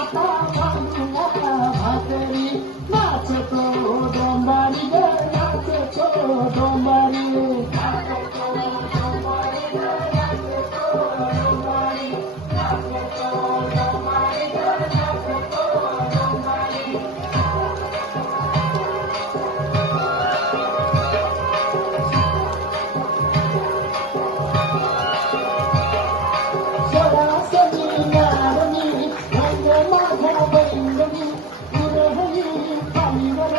आता बाजूला भाकरी नाचतो डोंबारी ग नाचतो डोंबारी नाचतो डोंबारी ग नाचतो डोंबारी नाचतो डोंबारी ग नाचतो डोंबारी सरासरी नारणी रंग माझा बैंगनी उरहली पाणीवर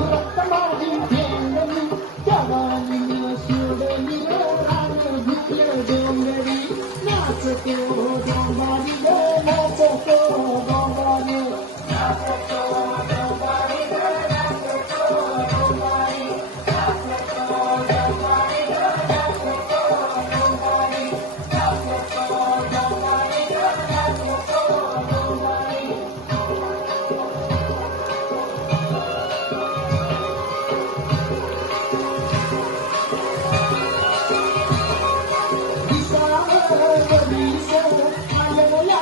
उरत माझी ठेंगणी जवानी सोडली रान घुटले डोंगरी नाचतो डोंबारी ग नाचतो डोंबारी नाचतो डोंबारी ग नाचतो डोंबारी नाचतो डोंबारी ग नाचतो डोंबारी नाचतो डोंबारी ग नाचतो डोंबारी दिसावरीस आलेला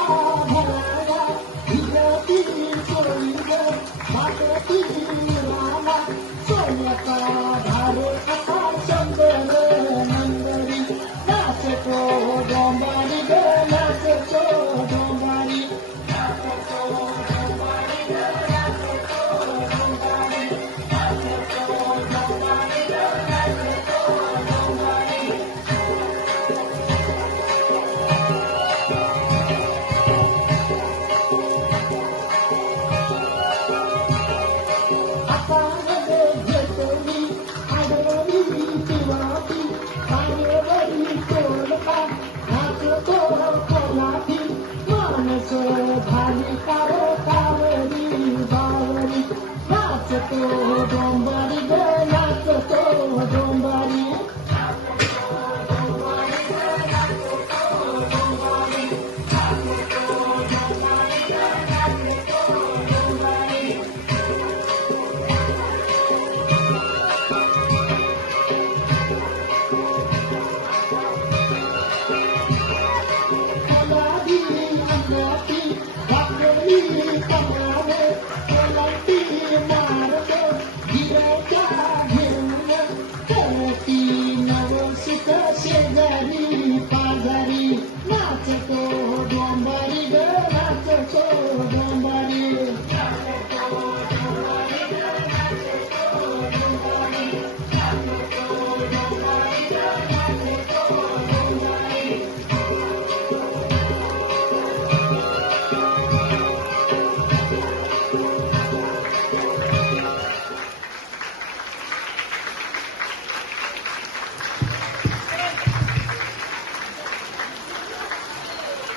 भराला हिरती सोयीग भाकरती राला सोन्याचा धार असा चंदन मंदरी नाचतो डोंबारी ग नाचतो डोंबारी नाचतो डोंबारी ग नाचतो डोंबारी नाचतो डोंबारी ग नाचतो डोंबारी हातामध्ये घेतली आडवली पिवाटी पायवरी तोडका नाचतो कोल्हाटी माणस झाली कार कावरी बावरी नाचतो डोंबारी ग नाचतो डोंबारी नाचतो डोंबारी ग नाचतो डोंबारी नाचतो डोंबारी ग नाचतो डोंबारी कलादी अंगाती भाकरी